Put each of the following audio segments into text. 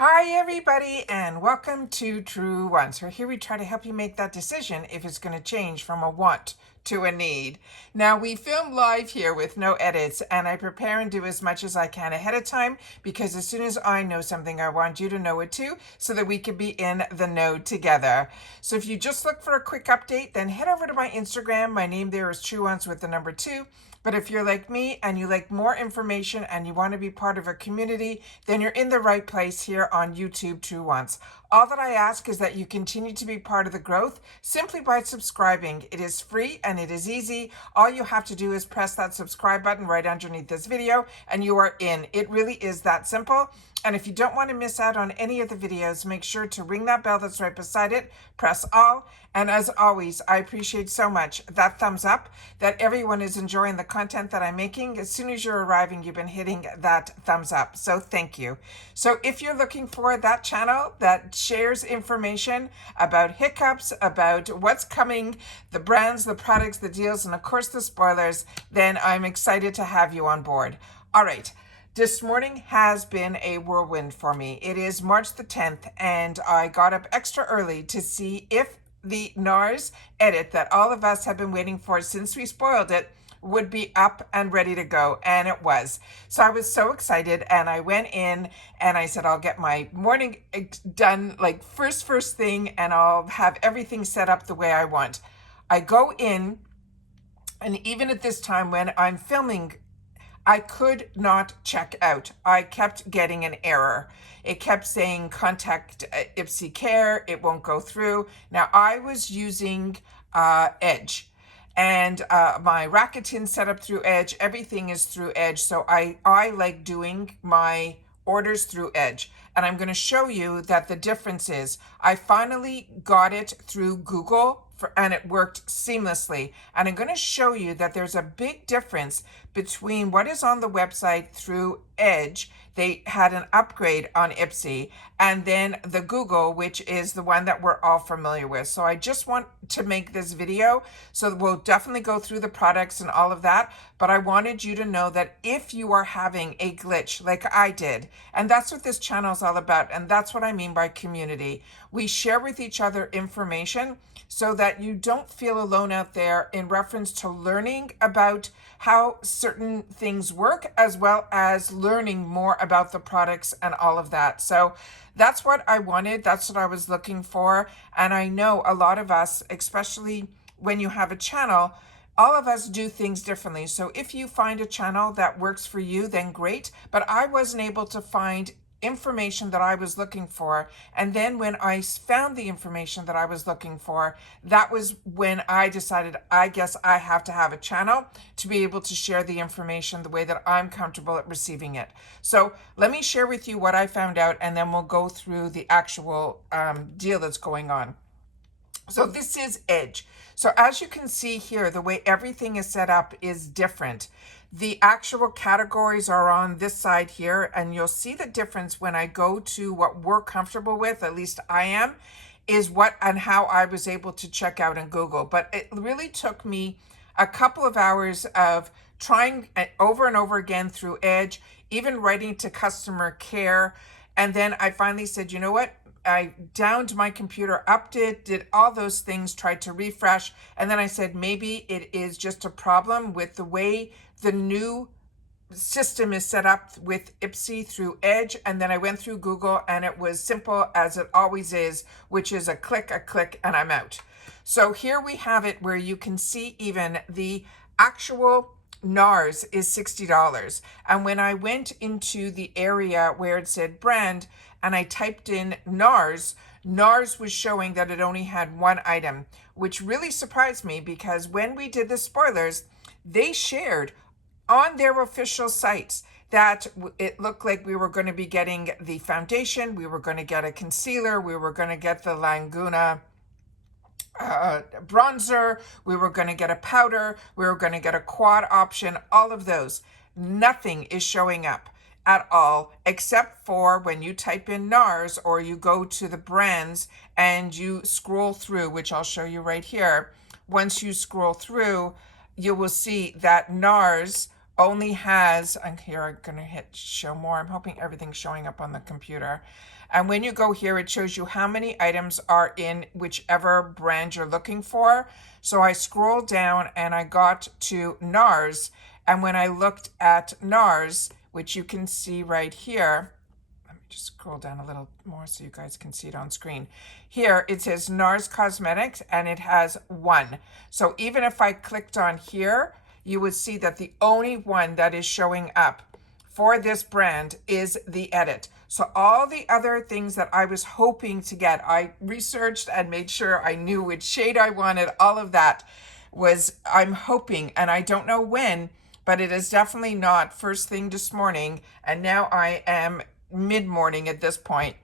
Hi everybody and welcome to Truewants. So here we try to help you make that decision if it's going to change from a want to a need. Now we film live here with no edits and I prepare and do as much as I can ahead of time because as soon as I know something I want you to know it too so that we can be in the know together. So if you just look for a quick update then head over to my Instagram. My name there is Truewants with the number 2. But if you're like me and you like more information and you want to be part of a community, then you're in the right place here on YouTube Truewants. All that I ask is that you continue to be part of the growth simply by subscribing. It is free and it is easy. All you have to do is press that subscribe button right underneath this video and you are in. It really is that simple. And if you don't want to miss out on any of the videos, make sure to ring that bell that's right beside it, press all. And as always, I appreciate so much that thumbs up, that everyone is enjoying the content that I'm making. As soon as you're arriving, you've been hitting that thumbs up. So thank you. So if you're looking for that channel that shares information about hiccups, about what's coming, the brands, the products, the deals, and of course the spoilers, then I'm excited to have you on board. All right. This morning has been a whirlwind for me. It is March the 10th and I got up extra early to see if the NARS edit that all of us have been waiting for since we spoiled it would be up and ready to go, and it was. So I was so excited and I went in and I said I'll get my morning done like first thing and I'll have everything set up the way I want. I go in and even at this time when I'm filming I could not check out. I kept getting an error. It kept saying contact IPSY care. It won't go through. Now I was using Edge and my Rakuten set up through Edge. Everything is through Edge. So I like doing my orders through Edge. And I'm going to show you that the difference is I finally got it through Google and it worked seamlessly. And I'm going to show you that there's a big difference between what is on the website through Edge. They had an upgrade on IPSY, and then the Google, which is the one that we're all familiar with. So I just want to make this video. So we'll definitely go through the products and all of that. But I wanted you to know that if you are having a glitch like I did, and that's what this channel is all about, and that's what I mean by community. We share with each other information so that you don't feel alone out there in reference to learning about how certain things work, as well as learning more about the products and all of that. So that's what I wanted. That's what I was looking for. And I know a lot of us, especially when you have a channel, all of us do things differently. So if you find a channel that works for you, then great. But I wasn't able to find information that I was looking for. And then when I found the information that I was looking for, that was when I decided, I guess I have to have a channel to be able to share the information the way that I'm comfortable at receiving it. So let me share with you what I found out, and then we'll go through the actual deal that's going on. So this is Edge. So as you can see here, the way everything is set up is different. The actual categories are on this side here, and you'll see the difference when I go to what we're comfortable with, at least I am, is what and how I was able to check out in Google. But it really took me a couple of hours of trying over and over again through Edge, even writing to customer care. And then I finally said, you know what? I downed my computer, upped it, did all those things, tried to refresh. And then I said, maybe it is just a problem with the way the new system is set up with IPSY through Edge. And then I went through Google and it was simple as it always is, which is a click, and I'm out. So here we have it where you can see even the actual NARS is $60. And when I went into the area where it said brand and I typed in NARS, NARS was showing that it only had one item, which really surprised me because when we did the spoilers, they shared on their official sites that it looked like we were going to be getting the foundation, we were going to get a concealer, we were going to get the Laguna bronzer, we were going to get a powder, we were going to get a quad option, all of those. Nothing is showing up at all, except for when you type in NARS or you go to the brands and you scroll through, which I'll show you right here. Once you scroll through, you will see that NARS only has, and here I'm going to hit show more. I'm hoping everything's showing up on the computer. And when you go here, it shows you how many items are in whichever brand you're looking for. So I scrolled down and I got to NARS. And when I looked at NARS, which you can see right here, let me just scroll down a little more so you guys can see it on screen. Here it says NARS Cosmetics and it has 1. So even if I clicked on here, you would see that the only one that is showing up for this brand is the Edit. So all the other things that I was hoping to get, I researched and made sure I knew which shade I wanted. All of that was, I'm hoping, and I don't know when, but it is definitely not first thing this morning. And now I am mid-morning at this point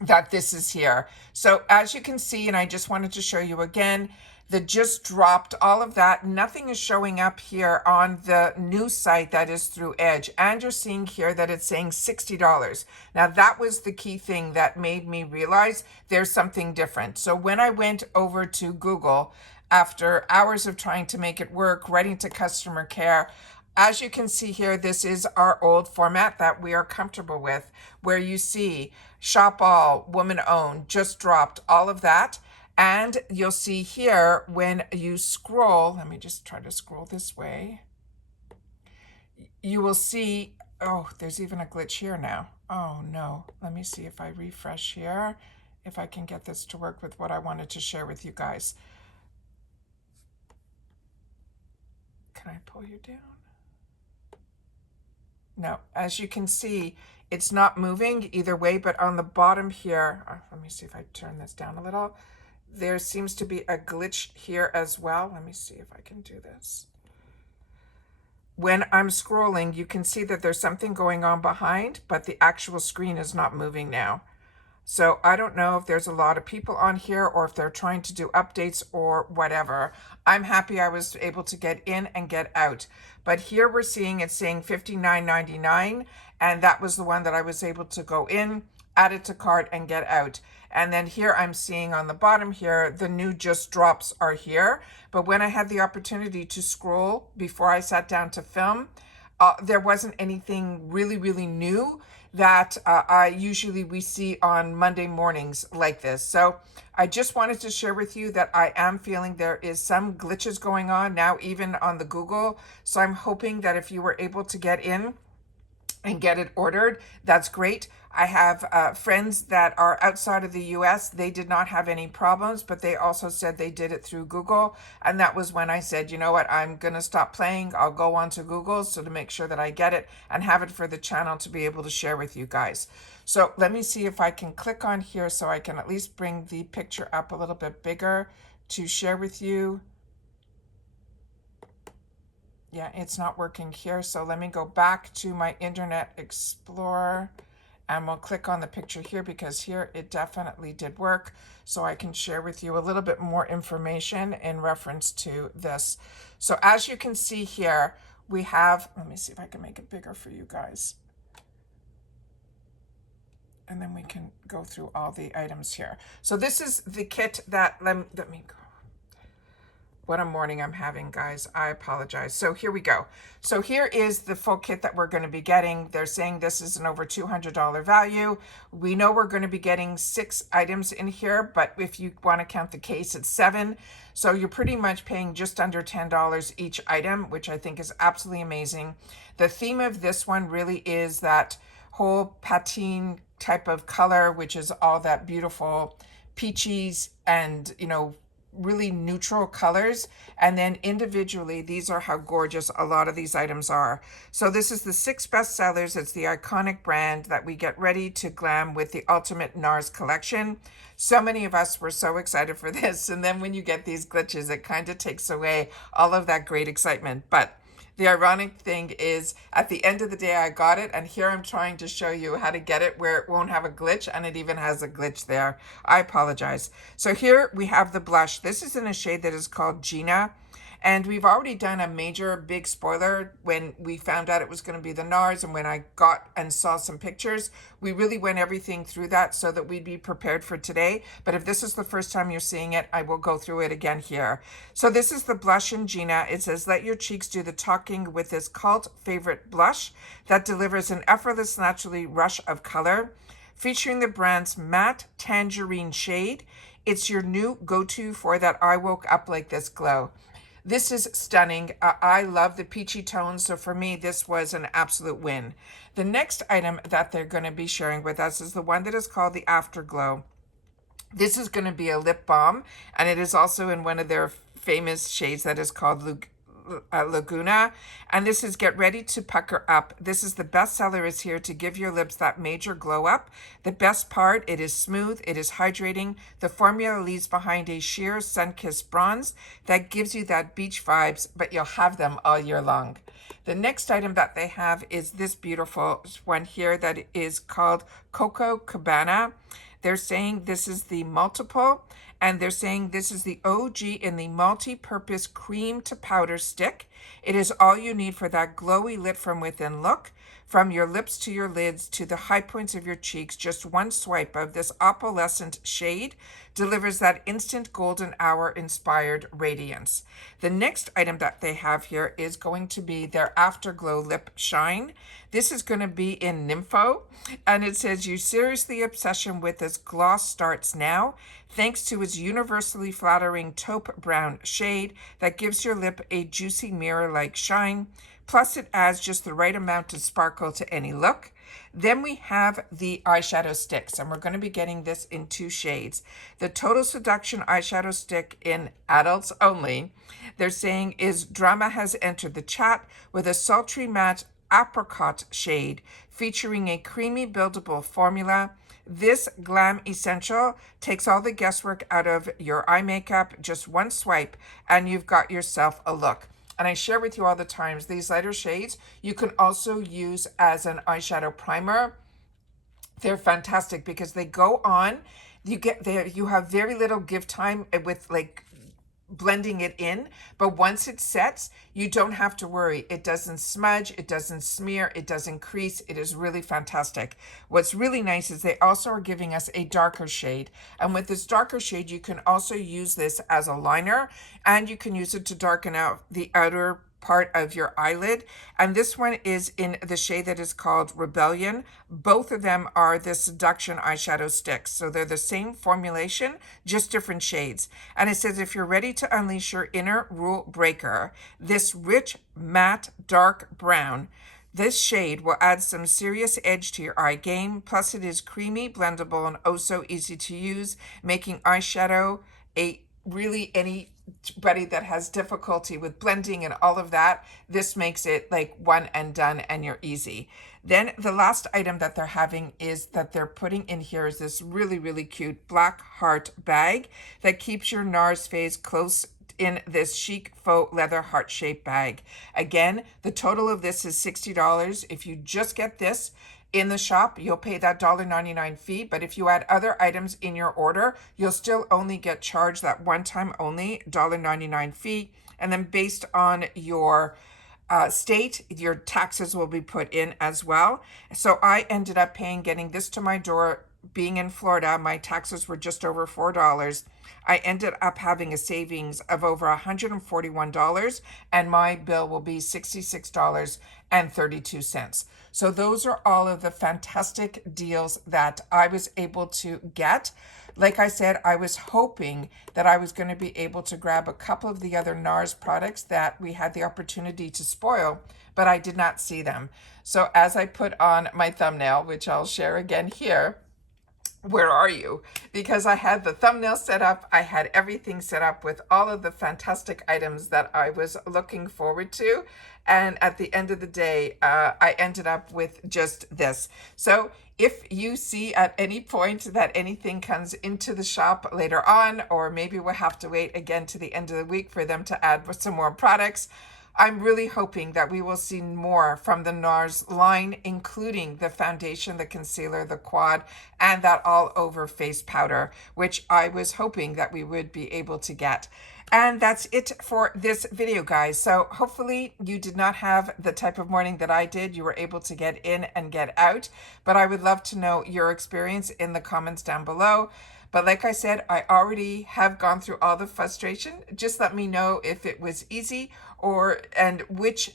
that this is here. So as you can see, and I just wanted to show you again, the just dropped, all of that, nothing is showing up here on the new site that is through Edge. And you're seeing here that it's saying $60. Now that was the key thing that made me realize there's something different. So when I went over to Google, after hours of trying to make it work, writing to customer care, as you can see here, this is our old format that we are comfortable with, where you see shop all, woman owned, just dropped, all of that. And you'll see here when you scroll, let me just try to scroll this way. You will see, oh, there's even a glitch here now. Oh no, let me see if I refresh here, if I can get this to work with what I wanted to share with you guys. Can I pull you down? No, as you can see, it's not moving either way, but on the bottom here, let me see if I turn this down a little. There seems to be a glitch here as well. Let me see if I can do this. When I'm scrolling, you can see that there's something going on behind, but the actual screen is not moving now. So I don't know if there's a lot of people on here or if they're trying to do updates or whatever. I'm happy I was able to get in and get out. But here we're seeing it's saying $59.99, and that was the one that I was able to go in, add it to cart, and get out. And then here I'm seeing on the bottom here, the new just drops are here. But when I had the opportunity to scroll before I sat down to film, there wasn't anything really new that we see on Monday mornings like this. So I just wanted to share with you that I am feeling there is some glitches going on now, even on the Google. So I'm hoping that if you were able to get in and get it ordered, that's great. I have friends that are outside of the US. They did not have any problems, but they also said they did it through Google. And that was when I said, you know what, I'm going to stop playing. I'll go on to Google so to make sure that I get it and have it for the channel to be able to share with you guys. So let me see if I can click on here so I can at least bring the picture up a little bit bigger to share with you. Yeah, it's not working here. So let me go back to my Internet Explorer. And we'll click on the picture here because here it definitely did work. So I can share with you a little bit more information in reference to this. So as you can see here, we have, let me see if I can make it bigger for you guys. And then we can go through all the items here. So this is the kit that, let me go. What a morning I'm having, guys. I apologize. So here we go. So here is the full kit that we're going to be getting. They're saying this is an over $200 value. We know we're going to be getting 6 items in here, but if you want to count the case, it's 7. So you're pretty much paying just under $10 each item, which I think is absolutely amazing. The theme of this one really is that whole patine type of color, which is all that beautiful peaches and, you know, really neutral colors. And then individually, these are how gorgeous a lot of these items are. So this is the 6 bestsellers. It's the iconic brand that we get ready to glam with the ultimate NARS collection. So many of us were so excited for this. And then when you get these glitches, it kind of takes away all of that great excitement. But the ironic thing is, at the end of the day, I got it, and here I'm trying to show you how to get it where it won't have a glitch, and it even has a glitch there. I apologize. So here we have the blush. This is in a shade that is called Gina, And we've already done a major big spoiler when we found out it was going to be the NARS, and when I got and saw some pictures, we really went everything through that so that we'd be prepared for today. But if this is the first time you're seeing it, I will go through it again here. So this is the blush in Gina. It says, let your cheeks do the talking with this cult favorite blush that delivers an effortless, naturally rush of color. Featuring the brand's matte tangerine shade. It's your new go-to for that I woke up like this glow. This is stunning. I love the peachy tones, so for me, this was an absolute win. The next item that they're going to be sharing with us is the one that is called the Afterglow. This is going to be a lip balm, and it is also in one of their famous shades that is called Laguna, and this is Get Ready to Pucker Up. This is the bestseller, is here to give your lips that major glow up. The best part, it is smooth, it is hydrating. The formula leaves behind a sheer sun-kissed bronze that gives you that beach vibes, but you'll have them all year long. The next item that they have is this beautiful one here that is called Coco Cabana. They're saying this is the multiple, and they're saying this is the OG in the multi-purpose cream to powder stick. It is all you need for that glowy lit from within look. From your lips to your lids to the high points of your cheeks, just one swipe of this opalescent shade delivers that instant golden hour inspired radiance. The next item that they have here is going to be their Afterglow Lip Shine. This is going to be in Nympho, and it says, you seriously obsession with this gloss starts now, thanks to its universally flattering taupe brown shade that gives your lip a juicy mirror-like shine. Plus it adds just the right amount of sparkle to any look. Then we have the eyeshadow sticks, and we're going to be getting this in 2 shades. The Total Seduction eyeshadow stick in adults only, they're saying, is drama has entered the chat with a sultry matte apricot shade featuring a creamy buildable formula. This glam essential takes all the guesswork out of your eye makeup, just one swipe, and you've got yourself a look. And I share with you all the times, these lighter shades, you can also use as an eyeshadow primer. They're fantastic because they go on. You have very little give time with like blending it in, but once it sets, you don't have to worry. It doesn't smudge, it doesn't smear, it doesn't crease. It is really fantastic. What's really nice is they also are giving us a darker shade, and with this darker shade you can also use this as a liner, and you can use it to darken out the outer part of your eyelid. And this one is in the shade that is called Rebellion. Both of them are the Seduction eyeshadow sticks, so they're the same formulation, just different shades. And it says, if you're ready to unleash your inner rule breaker, this rich matte dark brown, this shade will add some serious edge to your eye game. Plus it is creamy, blendable, and oh so easy to use, making eyeshadow anybody that has difficulty with blending and all of that, this makes it like one and done, and you're easy. Then the last item that they're having is that they're putting in here is this really, really cute black heart bag that keeps your NARS phase close in this chic faux leather heart-shaped bag. Again, the total of this is $60. If you just get this in the shop, you'll pay that $1.99 fee, but if you add other items in your order, you'll still only get charged that one-time only $1.99 fee, and then based on your state, your taxes will be put in as well. So I ended up getting this to my door. Being in Florida, my taxes were just over $4. I ended up having a savings of over $141, and my bill will be $66.32. So those are all of the fantastic deals that I was able to get. Like I said, I was hoping that I was going to be able to grab a couple of the other NARS products that we had the opportunity to spoil, but I did not see them. So as I put on my thumbnail, which I'll share again here, where are you? Because I had the thumbnail set up, I had everything set up with all of the fantastic items that I was looking forward to. And at the end of the day, I ended up with just this. So if you see at any point that anything comes into the shop later on, or maybe we'll have to wait again to the end of the week for them to add some more products, I'm really hoping that we will see more from the NARS line, including the foundation, the concealer, the quad, and that all over face powder, which I was hoping that we would be able to get. And that's it for this video, guys. So hopefully you did not have the type of morning that I did. You were able to get in and get out. But I would love to know your experience in the comments down below. But like I said, I already have gone through all the frustration. Just let me know if it was easy and which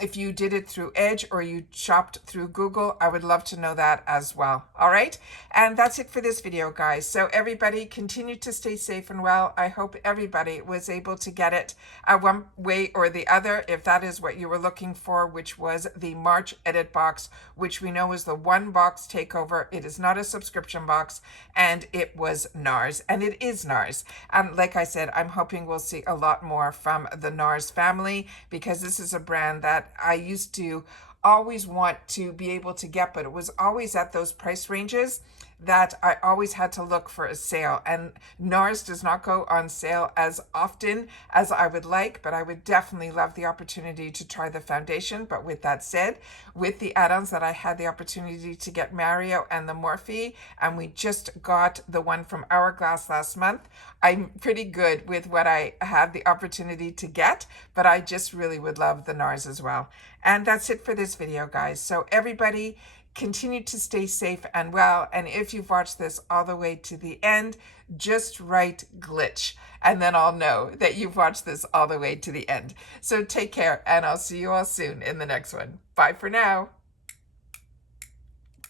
if you did it through Edge or you shopped through Google. I would love to know that as well. All right. And that's it for this video, guys. So everybody continue to stay safe and well. I hope everybody was able to get it one way or the other, if that is what you were looking for, which was the March edit box, which we know is the one box takeover. It is not a subscription box, and it was NARS, and it is NARS. And like I said, I'm hoping we'll see a lot more from the NARS family, because this is a brand that I used to always want to be able to get, but it was always at those price ranges that I always had to look for a sale. And NARS does not go on sale as often as I would like, but I would definitely love the opportunity to try the foundation. But with that said, with the add-ons that I had the opportunity to get Mario and the Morphe, and we just got the one from Hourglass last month, I'm pretty good with what I had the opportunity to get, but I just really would love the NARS as well. And that's it for this video, guys. So everybody, continue to stay safe and well. And if you've watched this all the way to the end, just write glitch, and then I'll know that you've watched this all the way to the end. So take care, and I'll see you all soon in the next one. Bye for now.